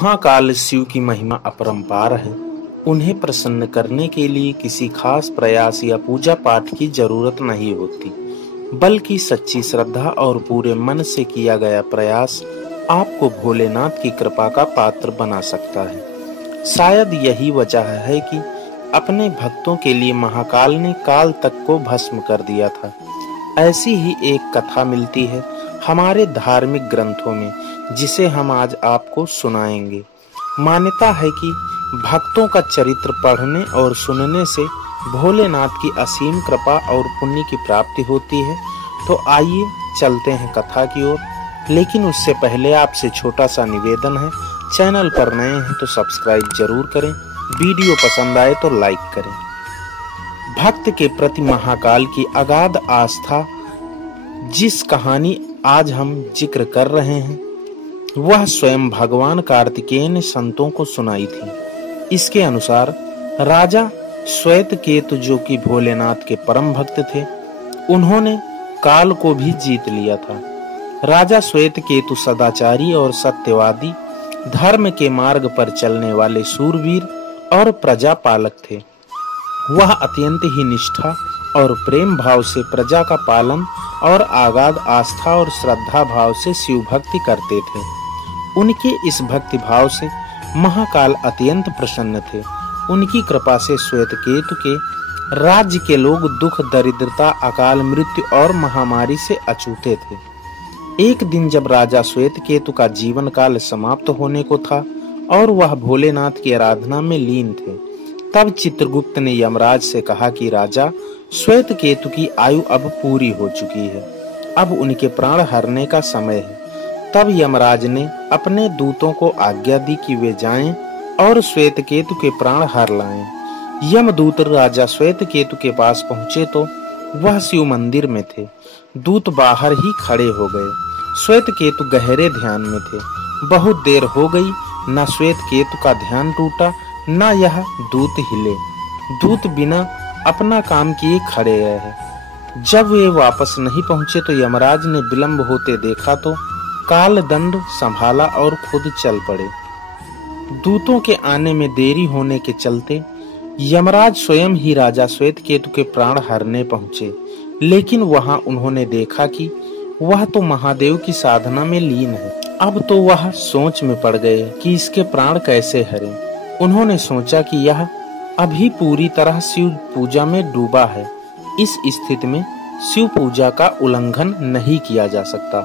महाकाल शिव की महिमा अपरंपार है। उन्हें प्रसन्न करने के लिए किसी खास प्रयास या पूजा पाठ की जरूरत नहीं होती, बल्कि सच्ची श्रद्धा और पूरे मन से किया गया प्रयास आपको भोलेनाथ की कृपा का पात्र बना सकता है। शायद यही वजह है कि अपने भक्तों के लिए महाकाल ने काल तक को भस्म कर दिया था। ऐसी ही एक कथा मिलती है हमारे धार्मिक ग्रंथों में, जिसे हम आज आपको सुनाएंगे। मान्यता है कि भक्तों का चरित्र पढ़ने और सुनने से भोलेनाथ की असीम कृपा और पुण्य की प्राप्ति होती है। तो आइए चलते हैं कथा की ओर। लेकिन उससे पहले आपसे छोटा सा निवेदन है, चैनल पर नए हैं तो सब्सक्राइब जरूर करें, वीडियो पसंद आए तो लाइक करें। भक्त के प्रति महाकाल की अगाध आस्था जिस कहानी आज हम जिक्र कर रहे हैं, वह स्वयं भगवान कार्तिकेय ने संतों को सुनाई थी। इसके अनुसार राजा श्वेतकेतु, जो कि भोलेनाथ के परम भक्त थे, उन्होंने काल को भी जीत लिया था। राजा श्वेतकेतु सदाचारी और सत्यवादी, धर्म के मार्ग पर चलने वाले शूरवीर और प्रजापालक थे। वह अत्यंत ही निष्ठा और प्रेम भाव से प्रजा का पालन और आगाध आस्था और श्रद्धा भाव से शिव भक्ति करते थे। उनके इस भक्ति भाव से महाकाल अत्यंत प्रसन्न थे। उनकी कृपा से श्वेतकेतु के राज्य के लोग दुख, दरिद्रता, अकाल मृत्यु और महामारी से अछूते थे। एक दिन जब राजा श्वेतकेतु का जीवन काल समाप्त होने को था और वह भोलेनाथ की आराधना में लीन थे, तब चित्रगुप्त ने यमराज से कहा कि राजा श्वेतकेतु की आयु अब पूरी हो चुकी है, अब उनके प्राण हरने का समय है। तब यमराज ने अपने दूतों को आज्ञा दी कि वे जाएं और श्वेतकेतु के प्राण हर लाएं। यमदूत राजा श्वेतकेतु के पास पहुंचे तो वह शिव मंदिर में थे। दूत बाहर ही खड़े हो गए। श्वेतकेतु गहरे ध्यान में थे। बहुत देर हो गई, न श्वेतकेतु का ध्यान टूटा, न यह दूत हिले। दूत बिना अपना काम किए खड़े रहे। जब वे वापस नहीं पहुंचे तो यमराज ने विलंब होते देखा तो काल दंड संभाला और खुद चल पड़े। दूतों के आने में देरी होने के चलते यमराज स्वयं ही राजा श्वेतकेतु के प्राण हरने पहुंचे। लेकिन वहां उन्होंने देखा कि वह तो महादेव की साधना में लीन है। अब तो वह सोच में पड़ गए कि इसके प्राण कैसे हरें। उन्होंने सोचा कि यह अभी पूरी तरह शिव पूजा में डूबा है। इस स्थिति में शिव पूजा का उल्लंघन नहीं किया जा सकता।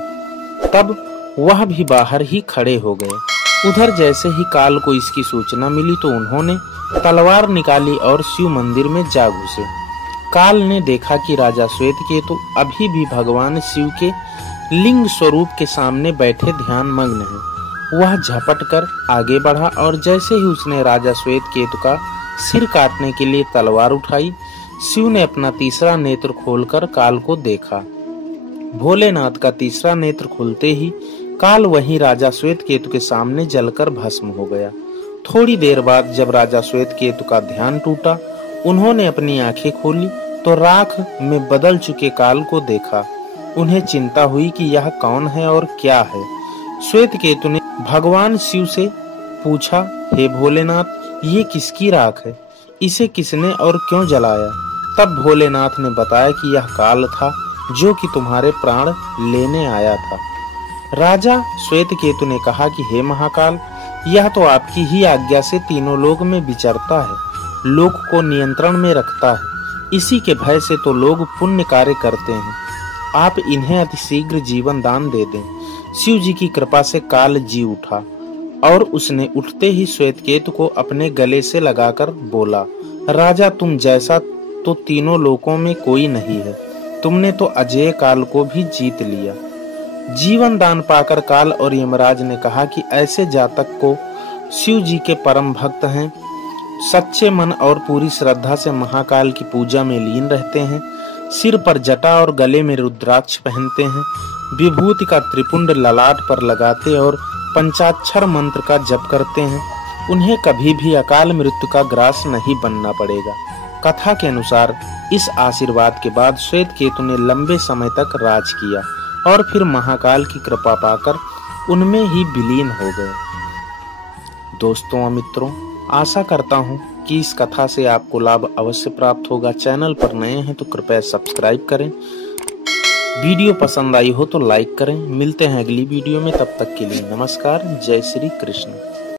तब वह भी बाहर ही खड़े हो गए। उधर जैसे ही काल को इसकी सूचना मिली तो उन्होंने तलवार निकाली और शिव मंदिर में जा घुसे। काल ने देखा कि राजा श्वेतकेतु अभी भी भगवान शिव के लिंग स्वरूप के सामने बैठे ध्यान मग्न है। वह झपट कर आगे बढ़ा और जैसे ही उसने राजा श्वेतकेतु का सिर काटने के लिए तलवार उठाई, शिव ने अपना तीसरा नेत्र खोलकर काल को देखा। भोलेनाथ का तीसरा नेत्र खुलते ही काल वहीं राजा श्वेतकेतु के सामने जलकर भस्म हो गया। थोड़ी देर बाद जब राजा श्वेतकेतु का ध्यान टूटा, उन्होंने अपनी आंखें खोली तो राख में बदल चुके काल को देखा। उन्हें चिंता हुई कि यह कौन है और क्या है। श्वेतकेतु ने भगवान शिव से पूछा, हे भोलेनाथ, ये किसकी राख है? इसे किसने और क्यों जलाया? तब भोलेनाथ ने बताया कि यह काल था जो कि तुम्हारे प्राण लेने आया था। राजा श्वेतकेतु ने कहा कि हे महाकाल, यह तो आपकी ही आज्ञा से तीनों लोक में विचरता है, लोक को नियंत्रण में रखता है। इसी के भय से तो लोग पुण्य कार्य करते हैं। आप इन्हें अतिशीघ्र जीवन दान दे दें। शिव जी की कृपा से काल जी उठा और उसने उठते ही श्वेतकेतु को अपने गले से लगाकर बोला, राजा, तुम जैसा तो तीनों लोकों में कोई नहीं है। तुमने तो अजेय काल को भी जीत लिया। जीवन दान पाकर काल और यमराज ने कहा कि ऐसे जातक को शिव जी के परम भक्त हैं, सच्चे मन और पूरी श्रद्धा से महाकाल की पूजा में लीन रहते हैं, सिर पर जटा और गले में रुद्राक्ष पहनते हैं, विभूति का त्रिपुंड ललाट पर लगाते और पंचाक्षर मंत्र का जप करते हैं, उन्हें कभी भी अकाल मृत्यु का ग्रास नहीं बनना पड़ेगा। कथा के अनुसार इस आशीर्वाद के बाद श्वेतकेतु ने लंबे समय तक राज किया और फिर महाकाल की कृपा पाकर उनमें ही विलीन हो गए। दोस्तों और मित्रों, आशा करता हूँ कि इस कथा से आपको लाभ अवश्य प्राप्त होगा। चैनल पर नए हैं तो कृपया सब्सक्राइब करें। वीडियो पसंद आई हो तो लाइक करें। मिलते हैं अगली वीडियो में, तब तक के लिए नमस्कार। जय श्री कृष्ण।